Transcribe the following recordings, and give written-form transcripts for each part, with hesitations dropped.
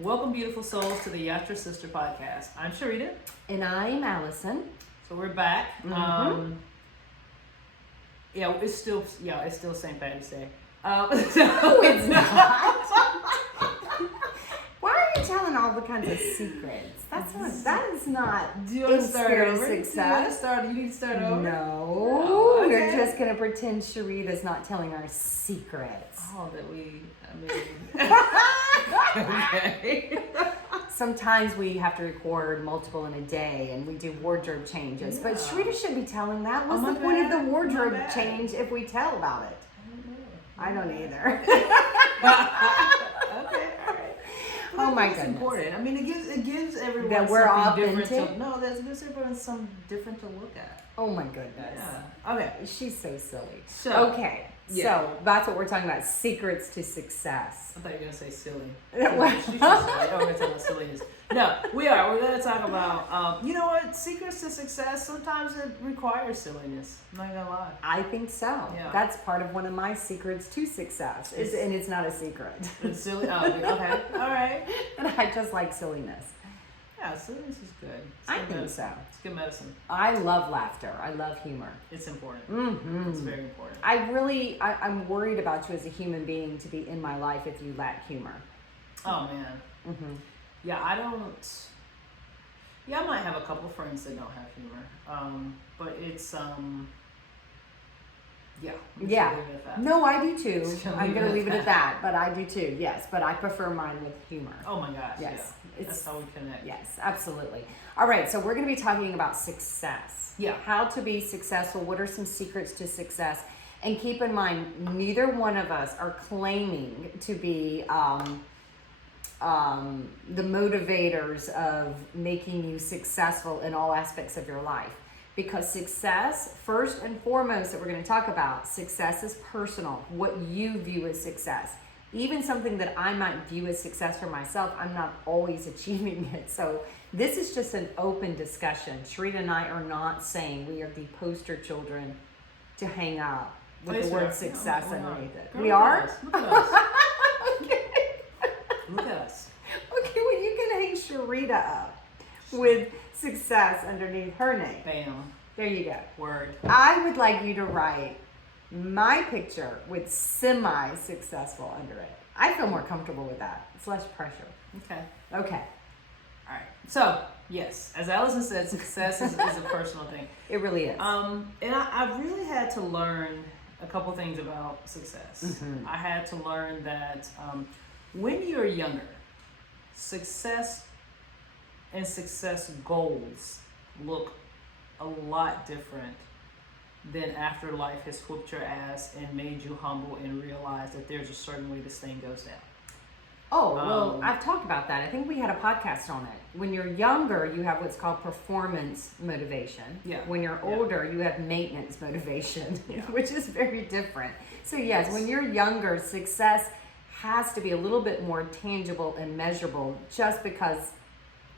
Welcome, beautiful souls, to the Yatra Sister podcast. I'm Sharita. And I'm Allison. So we're back. Mm-hmm. It's still St. Patrick's Day. No, it's not. Why are you telling all the kinds of secrets? That is not Do you want to in start spirit of over? success. You need to start over? No, Oh, okay. we're just gonna pretend Sharita's not telling our secrets. Okay. Sometimes we have to record multiple in a day and we do wardrobe changes. But Yeah. Sharita should be telling that. What's my the point of bad. the wardrobe My bad. change if we tell about it? I don't either. Okay, all right. Oh my It's goodness. important. I mean, it gives everyone That we're something different authentic? that gives everyone something different to look at. Oh my goodness. Yeah. Okay. She's so silly. So, Okay. yeah. So that's what we're talking about. Secrets to success. I thought you were gonna say silly. What? She's just silly. Oh, we're gonna talk about silliness. No, we are. We're gonna talk about. You know what? Secrets to success. Sometimes it requires silliness. I'm not gonna lie. I think so. Yeah. That's part of one of my secrets to success. And it's not a secret. It's silly. Oh, okay. All right. And I just like silliness. Yeah, silliness is good. It's I good think medicine. so. It's good medicine. I love laughter. I love humor. It's important. Mm-hmm. It's very important. I'm worried about you as a human being to be in my life if you lack humor. Oh man. Mm-hmm. Yeah, I don't. Yeah, I might have a couple friends that don't have humor. But it's Yeah. I'm just Yeah. gonna leave it at that. No, I do too. Just gonna I'm leave going to it leave it at at that, but I do too. Yes, but I prefer mine with humor. Oh my gosh. Yes. Yeah. That's how we connect. Yes, absolutely. All right, so we're going to be talking about success. Yeah. How to be successful. What are some secrets to success? And keep in mind, neither one of us are claiming to be the motivators of making you successful in all aspects of your life. Because success, first and foremost, that we're going to talk about, success is personal. What you view as success. Even something that I might view as success for myself, I'm not always achieving it. So this is just an open discussion. Sharita and I are not saying we are the poster children to hang up with Yes, the we word are. success No, we're not. underneath it. Girl, We look at are? us. Look at us. Okay. Look at us. Okay, well, you can hang Sharita up with success underneath her name. Bam. There you go. Word. I would like you to write my picture with semi-successful under it. I feel more comfortable with that. It's less pressure. Okay. Okay. All right. So, yes, as Allison said, success is a personal thing. It really is. And I really had to learn a couple things about success. Mhm. I had to learn that when you're younger, success and success goals look a lot different than after life has whooped your ass and made you humble and realize that there's a certain way this thing goes down. Oh, well, Um, I've talked about that. I think we had a podcast on it. When you're younger, you have what's called performance motivation. Yeah. When you're Yeah. older, you have maintenance motivation, Yeah. which is very different. So, yes, Yes. when you're younger, success has to be a little bit more tangible and measurable just because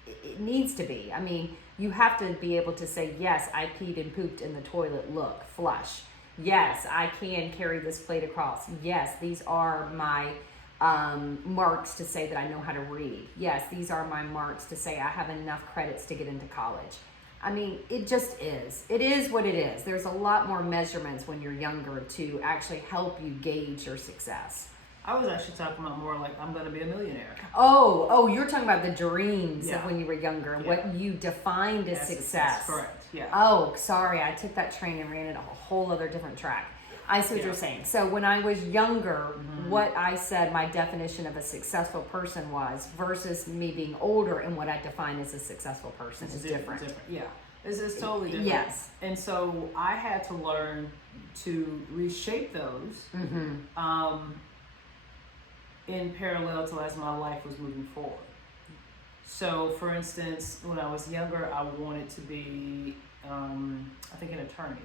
it needs to be. I mean, you have to be able to say, yes, I peed and pooped in the toilet, look, flush. Yes, I can carry this plate across. Yes, these are my marks to say that I know how to read. Yes, these are my marks to say I have enough credits to get into college. I mean, it just is. It is what it is. There's a lot more measurements when you're younger to actually help you gauge your success. I was actually talking about more like I'm going to be a millionaire. Oh, you're talking about the dreams Yeah. of when you were younger, Yeah. what you defined as success. Correct. Yeah. Oh, sorry, I took that train and ran it a whole other different track. I see what Yeah. you're saying. So when I was younger, Mhm. what I said my definition of a successful person was versus me being older and what I define as a successful person is different. Yeah. It's totally different. Yes. And so I had to learn to reshape those Mm-hmm. in parallel to as my life was moving forward. So, for instance, when I was younger, I wanted to be, I think, an attorney.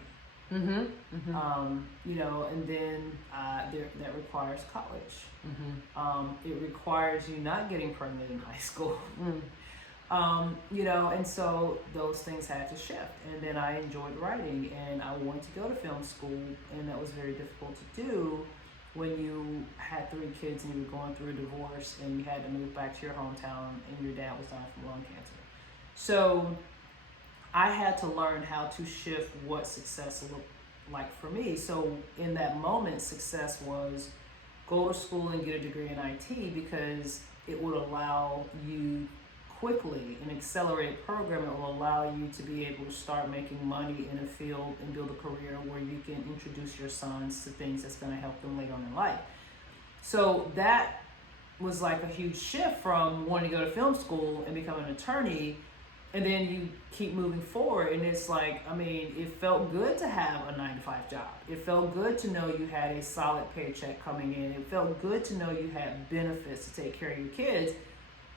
Mm-hmm. Mm-hmm. And then that requires college. Mm-hmm. It requires you not getting pregnant in high school. Mm. And so those things had to shift. And then I enjoyed writing, and I wanted to go to film school, and that was very difficult to do when you had 3 kids and you were going through a divorce and you had to move back to your hometown and your dad was dying from lung cancer. So I had to learn how to shift what success looked like for me. So in that moment, success was go to school and get a degree in IT because it would allow you quickly, an accelerated program, it will allow you to be able to start making money in a field and build a career where you can introduce your sons to things that's going to help them later on in life. So that was like a huge shift from wanting to go to film school and become an attorney, and then you keep moving forward, and it's like, I mean, it felt good to have a 9-to-5 job. It felt good to know you had a solid paycheck coming in. It felt good to know you had benefits to take care of your kids.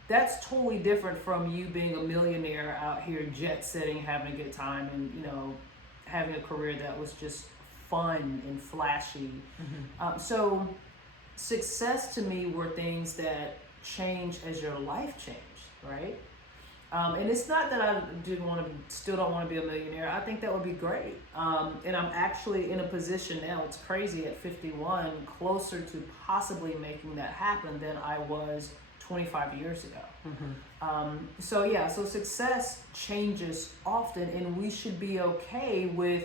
That's totally different from you being a millionaire out here jet setting, having a good time, and having a career that was just fun and flashy. So success to me were things that change as your life changed, right? And it's not that I still don't want to be a millionaire. I think that would be great. And I'm actually in a position now, it's crazy, at 51, closer to possibly making that happen than I was 25 years ago. So success changes often, and we should be okay with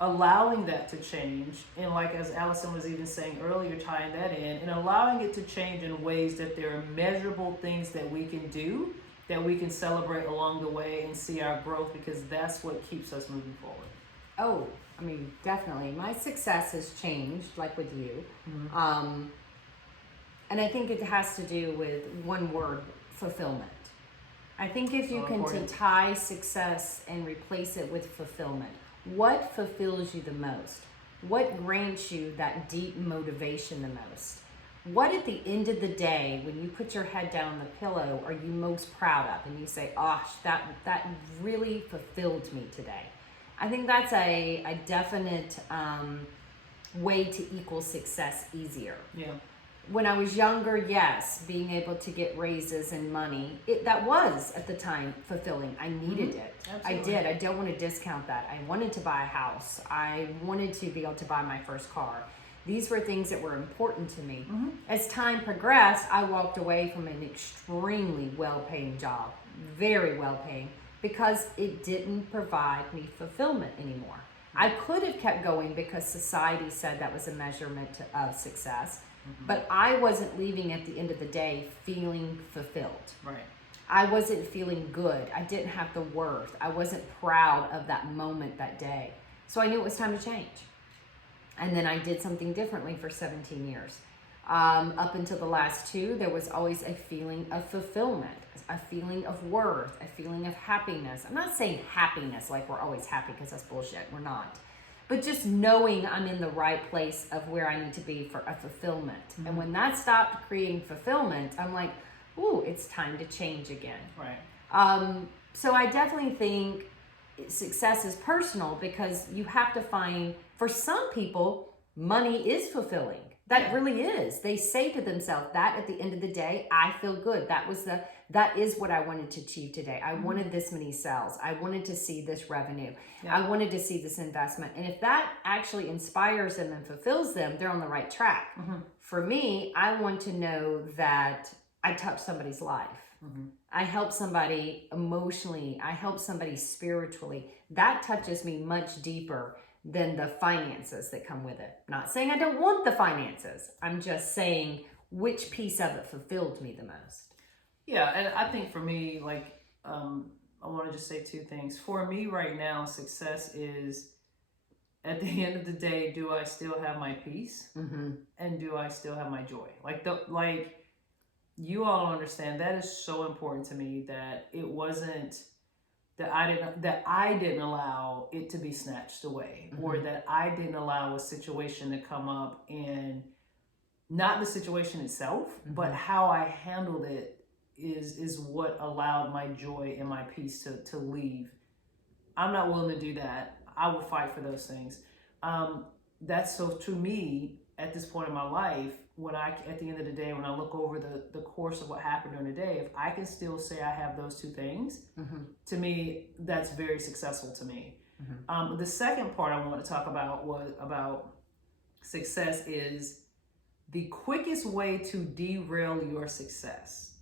allowing that to change. And like as Allison was even saying earlier, tying that in, and allowing it to change in ways that there are measurable things that we can do, that we can celebrate along the way and see our growth, because that's what keeps us moving forward. Oh, I mean, definitely. My success has changed, like with you. And I think it has to do with one word, fulfillment. I think if you can tie success and replace it with fulfillment, what fulfills you the most? What grants you that deep motivation the most? What at the end of the day, when you put your head down on the pillow, are you most proud of? And you say, gosh, that really fulfilled me today. I think that's a definite way to equal success easier. Yeah. When I was younger, yes, being able to get raises and money, that was at the time fulfilling. I needed it. Absolutely. I did. I don't want to discount that. I wanted to buy a house. I wanted to be able to buy my first car. These were things that were important to me. As time progressed, I walked away from an extremely well-paying job, very well-paying, because it didn't provide me fulfillment anymore. I could have kept going because society said that was a measurement of success, but I wasn't leaving at the end of the day feeling fulfilled. Right. I wasn't feeling good. I didn't have the worth. I wasn't proud of that moment that day. So I knew it was time to change. And then I did something differently for 17 years. Up until the last 2, there was always a feeling of fulfillment, a feeling of worth, a feeling of happiness. I'm not saying happiness like we're always happy, because that's bullshit. We're not. But just knowing I'm in the right place of where I need to be for a fulfillment. And when that stopped creating fulfillment, I'm like, ooh, it's time to change again. Right. So I definitely think success is personal, because you have to find, for some people, money is fulfilling. That really is. They say to themselves that at the end of the day, I feel good. That is what I wanted to achieve today. I wanted this many sales. I wanted to see this revenue. Yeah. I wanted to see this investment. And if that actually inspires them and fulfills them, they're on the right track. For me, I want to know that I touched somebody's life. I help somebody emotionally. I help somebody spiritually. That touches me much deeper than the finances that come with it. Not saying I don't want the finances. I'm just saying which piece of it fulfilled me the most. Yeah, and I think for me, like, I want to just say 2 things. For me right now, success is, at the end of the day, do I still have my peace? And do I still have my joy? Like you all understand, that is so important to me, that it wasn't that I didn't allow it to be snatched away, or that I didn't allow a situation to come up, and not the situation itself, but how I handled it is what allowed my joy and my peace to leave. I'm not willing to do that. I would fight for those things. That's so, to me, at this point in my life, at the end of the day, when I look over the course of what happened during the day, if I can still say I have those 2 things, to me, that's very successful to me. The second part I want to talk about was about success is the quickest way to derail your success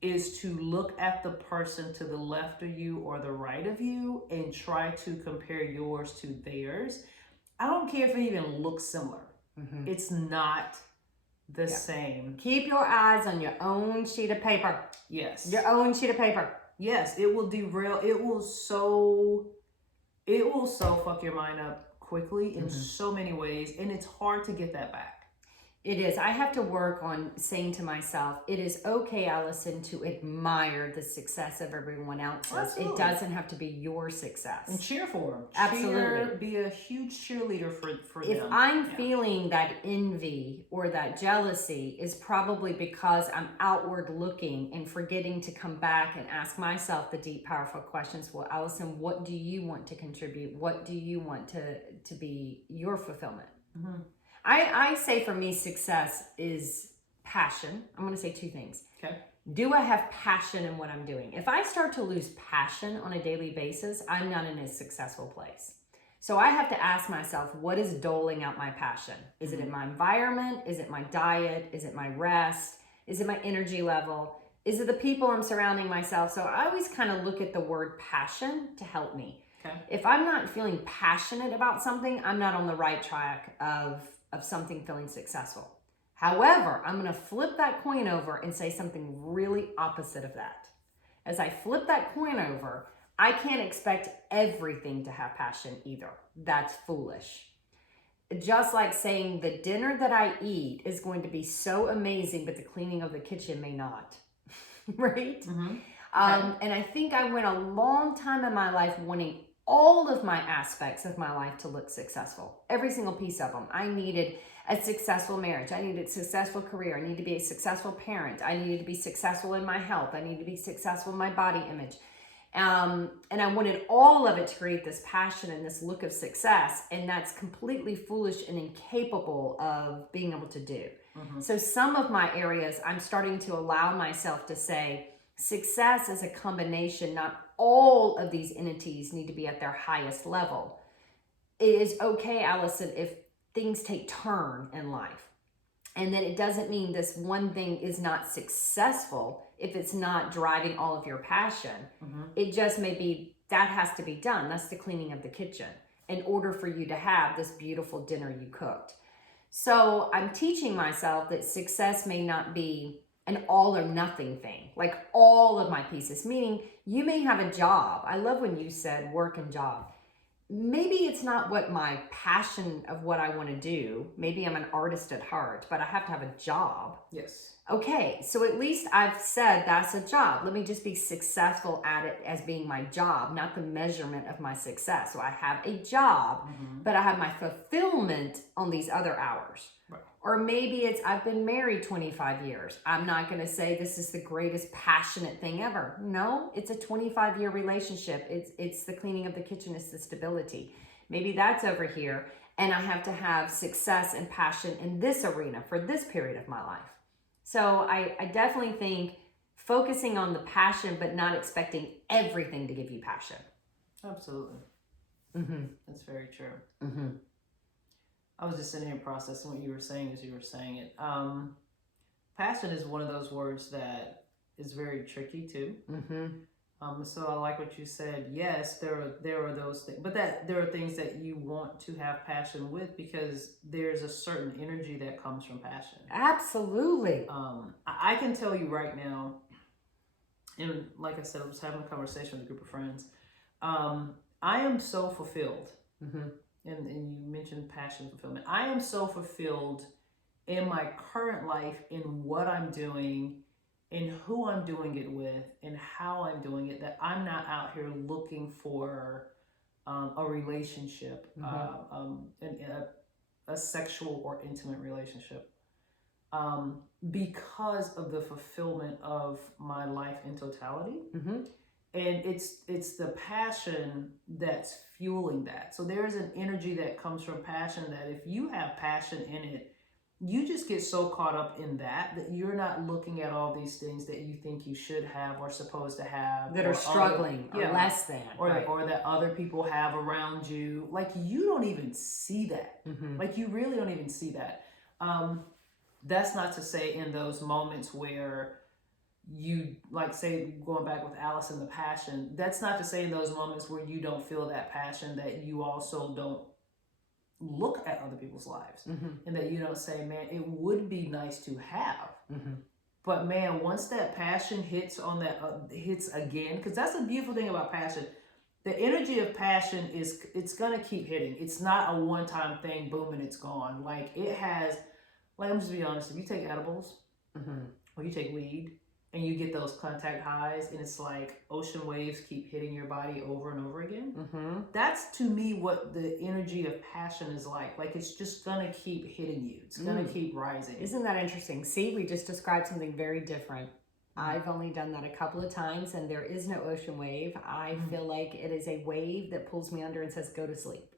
is to look at the person to the left of you or the right of you and try to compare yours to theirs. I don't care if it even looks similar. It's not the same. Keep your eyes on your own sheet of paper. Yes. Your own sheet of paper. Yes, it will derail. It will so fuck your mind up quickly in so many ways, and it's hard to get that back. It is. I have to work on saying to myself, it is okay, Allison, to admire the success of everyone else's. Absolutely. It doesn't have to be your success. And cheer for them. Absolutely. Be a huge cheerleader for If them. I'm feeling that envy or that jealousy is probably because I'm outward looking and forgetting to come back and ask myself the deep, powerful questions. Well, Allison, what do you want to contribute? What do you want to be your fulfillment? I say for me, success is passion. I'm going to say two things. Okay. Do I have passion in what I'm doing? If I start to lose passion on a daily basis, I'm not in a successful place. So I have to ask myself, what is doling out my passion? Is it in my environment? Is it my diet? Is it my rest? Is it my energy level? Is it the people I'm surrounding myself? So I always kind of look at the word passion to help me. Okay. If I'm not feeling passionate about something, I'm not on the right track of something feeling successful. However, I'm going to flip that coin over and say something really opposite of that. As I flip that coin over, I can't expect everything to have passion either. That's foolish. Just like saying the dinner that I eat is going to be so amazing, but the cleaning of the kitchen may not. Right? And I think I went a long time in my life wanting all of my aspects of my life to look successful. Every single piece of them. I needed a successful marriage. I needed a successful career. I needed to be a successful parent. I needed to be successful in my health. I needed to be successful in my body image. And I wanted all of it to create this passion and this look of success. And that's completely foolish and incapable of being able to do. So some of my areas, I'm starting to allow myself to say, success is a combination. Not all of these entities need to be at their highest level. It is okay, Allison, if things take turn in life. And then it doesn't mean this one thing is not successful if it's not driving all of your passion. It just may be that has to be done. That's the cleaning of the kitchen in order for you to have this beautiful dinner you cooked. So I'm teaching myself that success may not be an all or nothing thing, like all of my pieces, meaning you may have a job. I love when you said work and job. Maybe it's not what my passion of what I want to do. Maybe I'm an artist at heart, but I have to have a job. Yes. Okay, so at least I've said that's a job. Let me just be successful at it as being my job, not the measurement of my success. So I have a job, but I have my fulfillment on these other hours. Right. Or maybe it's I've been married 25 years. I'm not going to say this is the greatest passionate thing ever. No, it's a 25-year relationship. It's the cleaning of the kitchen. It's the stability. Maybe that's over here. And I have to have success and passion in this arena for this period of my life. So I definitely think focusing on the passion, but not expecting everything to give you passion. Absolutely. That's very true. I was just sitting here processing what you were saying as you were saying it. Passion is one of those words that is very tricky too. So I like what you said. Yes, there are those things, but that there are things that you want to have passion with because there's a certain energy that comes from passion. Absolutely. I can tell you right now, and like I said, I was having a conversation with a group of friends. I am so fulfilled. And you mentioned passion fulfillment. I am so fulfilled in my current life, in what I'm doing, in who I'm doing it with, and how I'm doing it, that I'm not out here looking for a relationship, a sexual or intimate relationship, because of the fulfillment of my life in totality. And it's the passion that's fueling that. So there's an energy that comes from passion that if you have passion in it, you just get so caught up in that you're not looking at all these things that you think you should have or supposed to have that are struggling or less than, or that other people have around you. Like, you don't even see that. Like, you really don't even see that. That's not to say in those moments where you, like, say, going back with Alice and the passion, that's not to say in those moments where you don't feel that passion that you also don't look at other people's lives, and that you don't say, man, it would be nice to have, but man, once that passion hits on that hits again, because that's the beautiful thing about passion. The energy of passion it's gonna keep hitting. It's not a one-time thing, boom, and it's gone. Like, it has, like, I'm just be honest, if you take edibles or you take weed and you get those contact highs, and it's like ocean waves keep hitting your body over and over again. That's, to me, what the energy of passion is like. Like, it's just gonna keep hitting you. It's gonna keep rising. Isn't that interesting? See, we just described something very different. I've only done that a couple of times, and there is no ocean wave. I feel like it is a wave that pulls me under and says, go to sleep.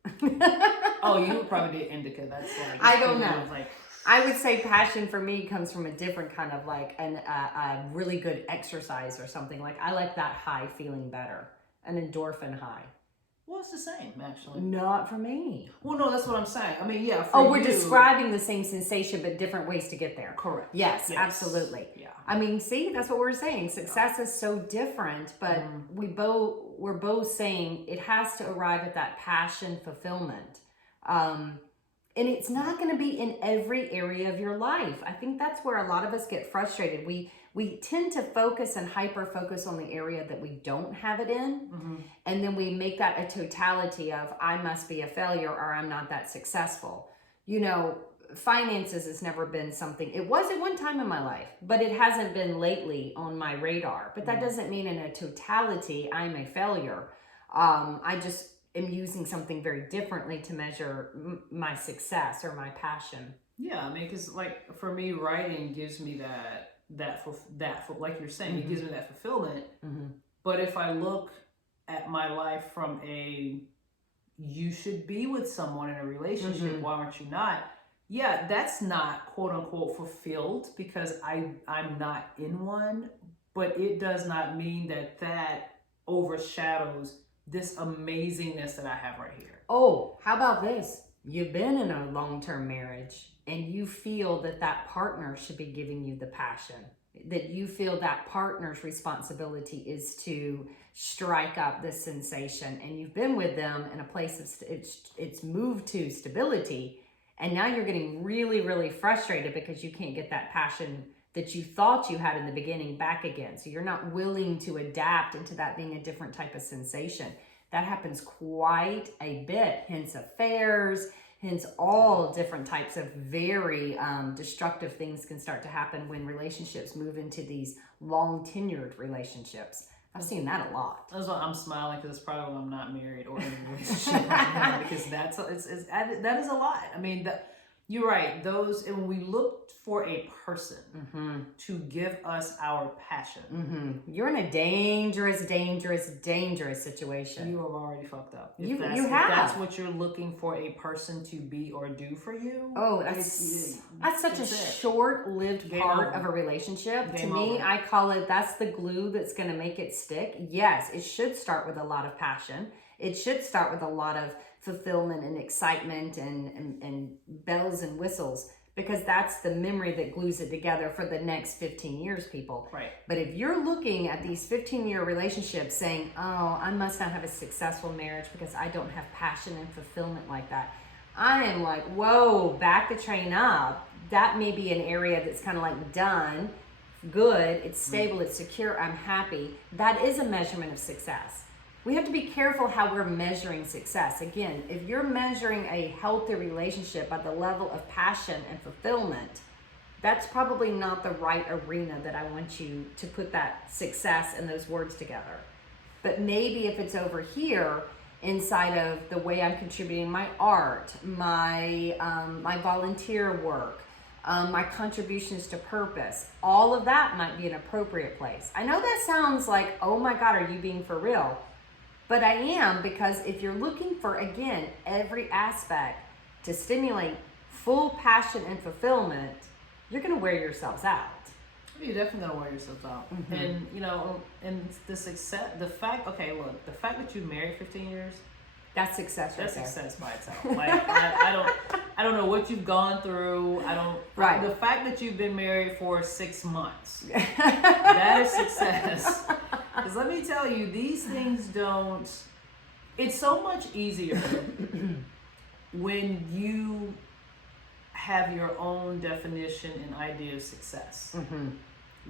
Oh, you would probably do indica. That's like, I don't know. Like, I would say passion for me comes from a different kind of, like, a really good exercise or something. Like, I like that high feeling better, an endorphin high. Well, it's the same, actually. Not for me. Well, no, that's what I'm saying. I mean, yeah. We're describing the same sensation, but different ways to get there. Correct. Yes, absolutely. Yeah. I mean, see, that's what we're saying. Success is so different, but we're both saying it has to arrive at that passion fulfillment. And it's not going to be in every area of your life. I think that's where a lot of us get frustrated. We tend to focus and hyper focus on the area that we don't have it in. And then we make that a totality of, I must be a failure or I'm not that successful. You know, finances has never been something, it was at one time in my life, but it hasn't been lately on my radar. But that doesn't mean in a totality, I'm a failure. I just am using something very differently to measure my success or my passion. Yeah, I mean, because, like, for me, writing gives me that like you're saying, it gives me that fulfillment. But if I look at my life from a, you should be with someone in a relationship, why aren't you not? Yeah, that's not quote unquote fulfilled because I'm not in one, but it does not mean that overshadows this amazingness that I have right here. Oh, how about this? You've been in a long-term marriage and you feel that partner should be giving you the passion, that you feel that partner's responsibility is to strike up the sensation, and you've been with them in a place of, it's moved to stability, and now you're getting really, really frustrated because you can't get that passion that you thought you had in the beginning back again. So you're not willing to adapt into that being a different type of sensation. That happens quite a bit, hence affairs, hence all different types of very destructive things can start to happen when relationships move into these long tenured relationships. I've seen that a lot. That's why I'm smiling, because it's probably why I'm not married or in a relationship right now, because that is a lot. I mean, you're right. And when we look for a person to give us our passion, you're in a dangerous situation. You have already fucked up. If If that's what you're looking for a person to be or do for you. Oh, that's such a short-lived part of a relationship. To me, I call it, that's the glue that's going to make it stick. Yes, it should start with a lot of passion. It should start with a lot of fulfillment and excitement and bells and whistles, because that's the memory that glues it together for the next 15 years, people. Right. But if you're looking at these 15-year relationships saying, oh, I must not have a successful marriage because I don't have passion and fulfillment like that, I am like, whoa, back the train up. That may be an area that's kind of like done, good, it's stable, it's secure, I'm happy. That is a measurement of success. We have to be careful how we're measuring success. Again, if you're measuring a healthy relationship by the level of passion and fulfillment, that's probably not the right arena that I want you to put that success and those words together. But maybe if it's over here inside of the way I'm contributing my art, my volunteer work, my contributions to purpose, all of that might be an appropriate place. I know that sounds like, oh my God, are you being for real? But I am, because if you're looking for, again, every aspect to stimulate full passion and fulfillment, you're going to wear yourselves out. You're definitely gonna wear yourself out. And and the success, the fact that you married 15 years, that's success. That's right success by itself. Like I don't know what you've gone through. I don't. Right. The fact that you've been married for 6 months, that is success. Because let me tell you, these things don't. It's so much easier when you have your own definition and idea of success.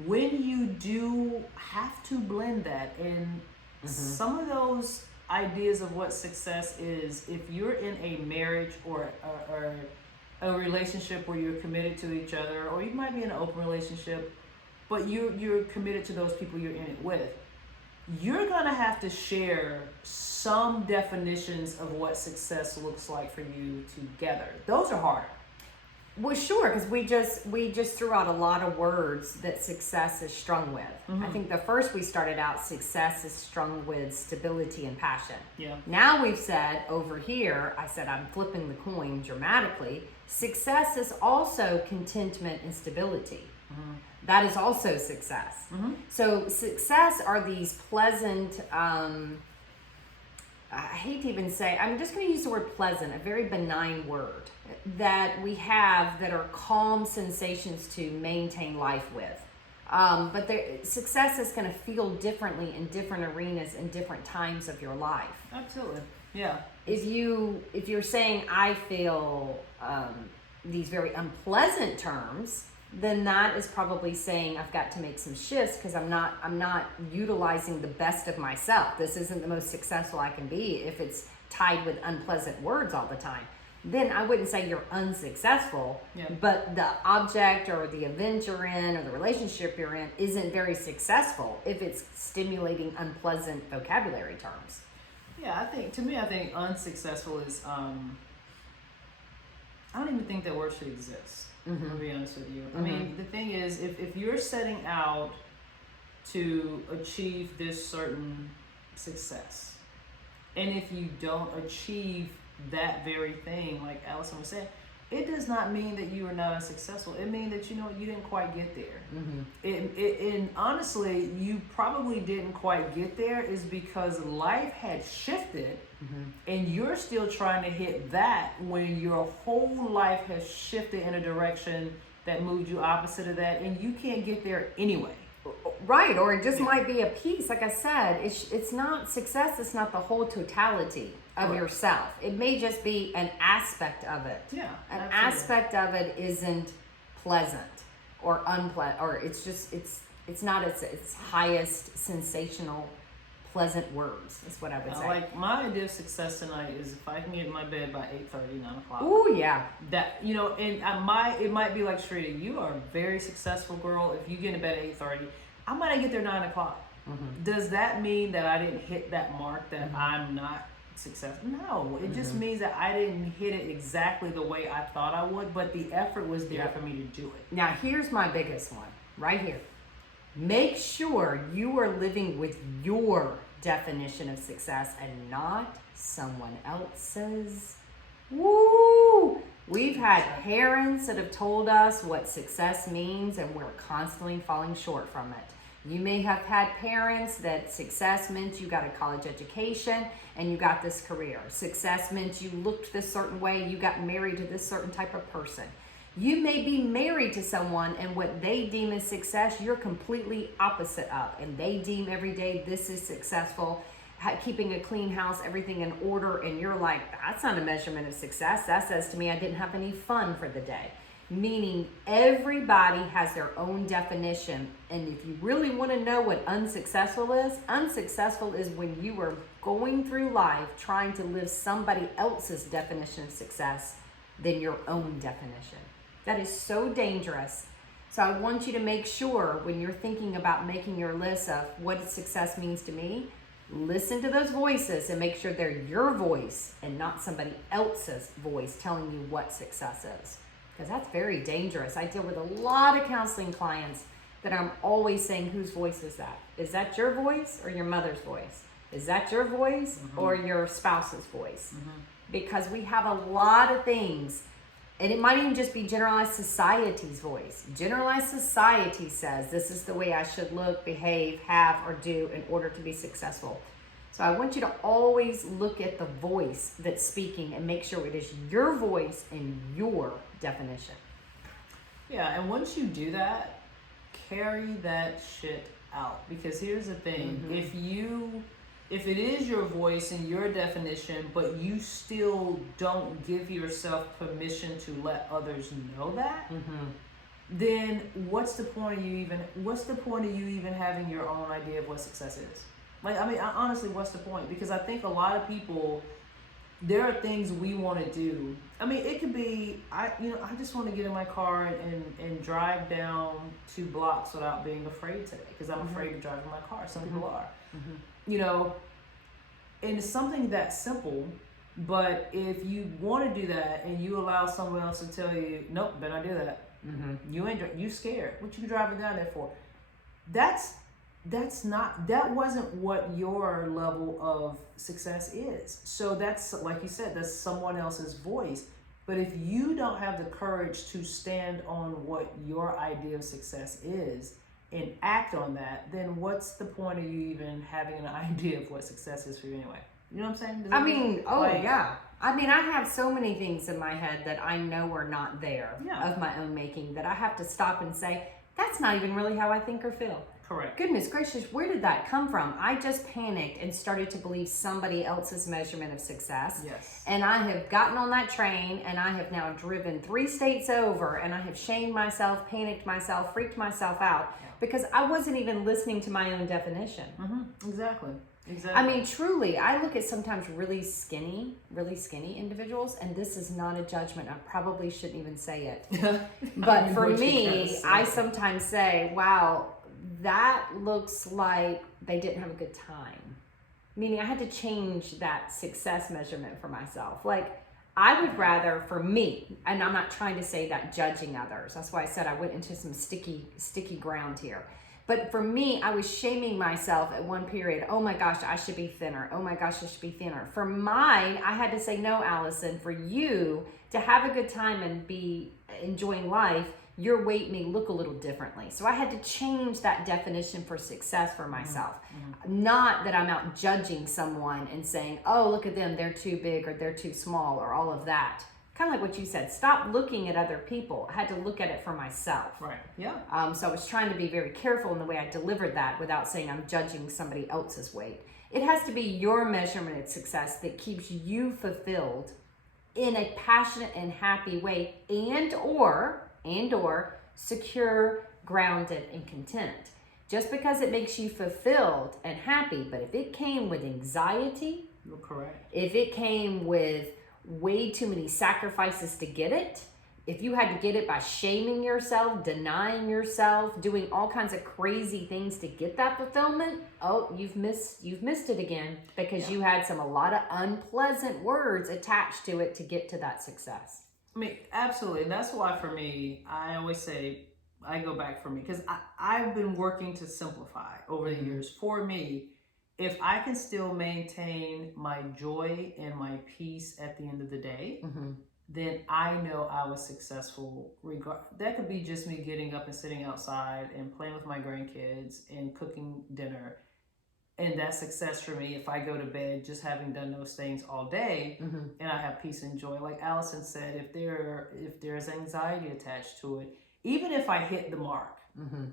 When you do have to blend that, and some of those ideas of what success is, if you're in a marriage or a relationship where you're committed to each other, or you might be in an open relationship, but you're committed to those people you're in it with, you're gonna have to share some definitions of what success looks like for you together. Those are hard. Well, sure, because we just threw out a lot of words that success is strung with. I think the first we started out, success is strung with stability and passion. Yeah. Now we've said over here, I said I'm flipping the coin dramatically. Success is also contentment and stability. That is also success. So success are these pleasant, I hate to even say, I'm just going to use the word pleasant, a very benign word that we have that are calm sensations to maintain life with. But success is going to feel differently in different arenas in different times of your life. Absolutely. Yeah. If you're saying I feel these very unpleasant terms, then that is probably saying I've got to make some shifts because I'm not utilizing the best of myself. This isn't the most successful I can be if it's tied with unpleasant words all the time. Then I wouldn't say you're unsuccessful, but the object or the event you're in or the relationship you're in isn't very successful if it's stimulating unpleasant vocabulary terms. Yeah, I think unsuccessful is, I don't even think that word should exist, to be honest with you. I mean, the thing is, if you're setting out to achieve this certain success, and if you don't achieve that very thing, like Allison was saying, it does not mean that you are not successful. It means that you didn't quite get there. And honestly, you probably didn't quite get there is because life had shifted, and you're still trying to hit that when your whole life has shifted in a direction that moved you opposite of that, and you can't get there anyway. Right, or it just might be a piece. Like I said, it's not success. It's not the whole totality of yourself. It may just be an aspect of it. Yeah, an absolutely. aspect of it isn't pleasant or unpleasant, or it's not its highest sensational, pleasant words. That's what I would say. Like my idea of success tonight is if I can get in my bed by 8:30, 9 o'clock. Ooh, yeah. That and it might be like Sharita, you are a very successful girl. If you get in bed at 8:30, I might get there 9 o'clock. Does that mean that I didn't hit that mark, that I'm not successful? No, it just means that I didn't hit it exactly the way I thought I would, but the effort was there for me to do it. Now here's my biggest one right here. Make sure you are living with your definition of success and not someone else's. Woo! We've had parents that have told us what success means, and we're constantly falling short from it. You may have had parents that success meant you got a college education and you got this career. Success meant you looked this certain way, you got married to this certain type of person. You may be married to someone and what they deem as success, you're completely opposite of. And they deem every day this is successful, keeping a clean house, everything in order. And you're like, that's not a measurement of success. That says to me I didn't have any fun for the day. Meaning everybody has their own definition. And if you really want to know what unsuccessful is when you are going through life trying to live somebody else's definition of success than your own definition. That is so dangerous. So I want you to make sure when you're thinking about making your list of what success means to me, listen to those voices and make sure they're your voice and not somebody else's voice telling you what success is. Because that's very dangerous. I deal with a lot of counseling clients that I'm always saying, whose voice is that? Is that your voice or your mother's voice? Is that your voice or your spouse's voice? Because we have a lot of things And it might even just be generalized society's voice. Generalized society says this is the way I should look, behave, have, or do in order to be successful. So I want you to always look at the voice that's speaking and make sure it is your voice and your definition. Yeah, and once you do that, carry that shit out. Because here's the thing, if it is your voice and your definition, but you still don't give yourself permission to let others know that, then what's the point of you even having your own idea of what success is? Like, I mean, honestly, what's the point? Because I think a lot of people, there are things we want to do. I mean, it could be, I just want to get in my car and drive down 2 blocks without being afraid today, because I'm afraid to drive in my car. Some people are. You know, and it's something that simple, but if you want to do that and you allow someone else to tell you, nope, better not do that. You scared. What you driving down there for? That wasn't what your level of success is. So that's, like you said, that's someone else's voice. But if you don't have the courage to stand on what your idea of success is and act on that, then what's the point of you even having an idea of what success is for you anyway? You know what I'm saying? I mean, yeah. I mean, I have so many things in my head that I know are not there of my own making that I have to stop and say, that's not even really how I think or feel. Correct. Goodness gracious, where did that come from? I just panicked and started to believe somebody else's measurement of success. Yes. And I have gotten on that train and I have now driven 3 states over and I have shamed myself, panicked myself, freaked myself out because I wasn't even listening to my own definition. Exactly. I mean, truly, I look at sometimes really skinny individuals, and this is not a judgment. I probably shouldn't even say it. But for me, I sometimes say, wow, that looks like they didn't have a good time. Meaning I had to change that success measurement for myself. Like, I would rather, for me, and I'm not trying to say that judging others. That's why I said I went into some sticky ground here. But for me, I was shaming myself at one period. Oh my gosh, I should be thinner. Oh my gosh, I should be thinner. For mine, I had to say, no, Allison, for you to have a good time and be enjoying life, your weight may look a little differently. So I had to change that definition for success for myself. Not that I'm out judging someone and saying, oh, look at them, they're too big or they're too small or all of that. Kind of like what you said, stop looking at other people. I had to look at it for myself. Right, yeah. So I was trying to be very careful in the way I delivered that without saying I'm judging somebody else's weight. It has to be your measurement of success that keeps you fulfilled in a passionate and happy way and or secure, grounded, and content. Just because it makes you fulfilled and happy, but if it came with anxiety, you're correct. If it came with way too many sacrifices to get it, if you had to get it by shaming yourself, denying yourself, doing all kinds of crazy things to get that fulfillment, oh, you've missed it again because you had a lot of unpleasant words attached to it to get to that success. I mean, absolutely. And that's why for me, I always say, I go back for me, because I've been working to simplify over the years. For me, if I can still maintain my joy and my peace at the end of the day, then I know I was successful. That could be just me getting up and sitting outside and playing with my grandkids and cooking dinner. And that's success for me if I go to bed just having done those things all day and I have peace and joy. Like Allison said, if there's anxiety attached to it, even if I hit the mark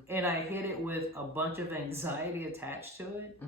and I hit it with a bunch of anxiety attached to it,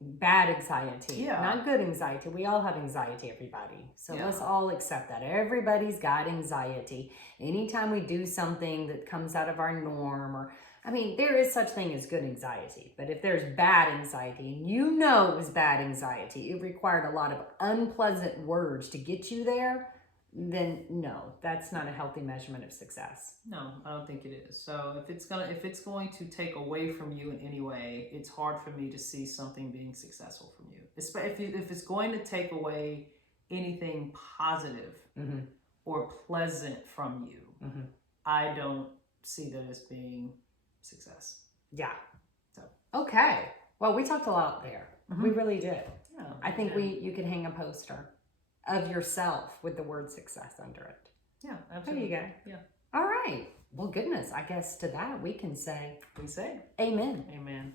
bad anxiety, not good anxiety. We all have anxiety, everybody. So let's all accept that. Everybody's got anxiety. Anytime we do something that comes out of our norm, there is such thing as good anxiety. But if there's bad anxiety, and you know it was bad anxiety, it required a lot of unpleasant words to get you there, then no, that's not a healthy measurement of success. No, I don't think it is. So if it's going to take away from you in any way, it's hard for me to see something being successful from you. If it's going to take away anything positive or pleasant from you, I don't see that as being success. Yeah. So okay. Well, we talked a lot there. We really did. Yeah, I think you could hang a poster of yourself with the word success under it. Yeah, There absolutely. you go. Yeah. All right. Well, goodness, I guess to that we can say We say amen. amen.